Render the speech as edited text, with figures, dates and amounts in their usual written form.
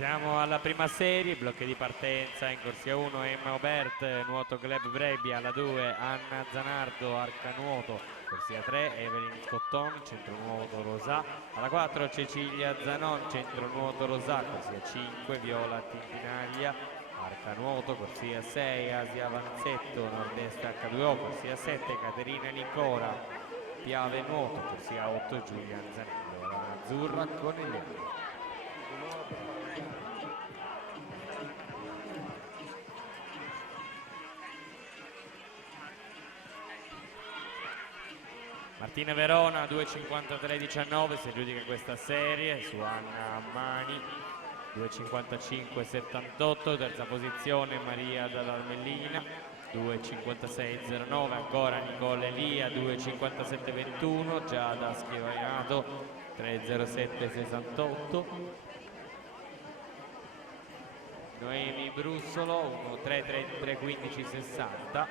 Siamo alla prima serie, blocchi di partenza in corsia 1 Emma Obert, nuoto Club Brebbia, alla 2 Anna Zanardo, arcanuoto, corsia 3 Evelyn Scotton, centronuoto Rosà, alla 4 Cecilia Zanon, centronuoto Rosà, corsia 5 Viola Tintinaglia, arcanuoto, corsia 6 Asia Vanzetto, nord-est H2O, corsia 7 Caterina Lincora, Piave nuoto, corsia 8 Giulia Zanello, la azzurra Conegliano. Martina Verona 2.53.19 si aggiudica questa serie su Anna Ammani 2.55.78, terza posizione Maria Dall'Armellina 2.56.09, ancora Nicole Elia 2.57.21, Giada Schiavainato 3.07.68, Noemi Brussolo 1.3.15.60.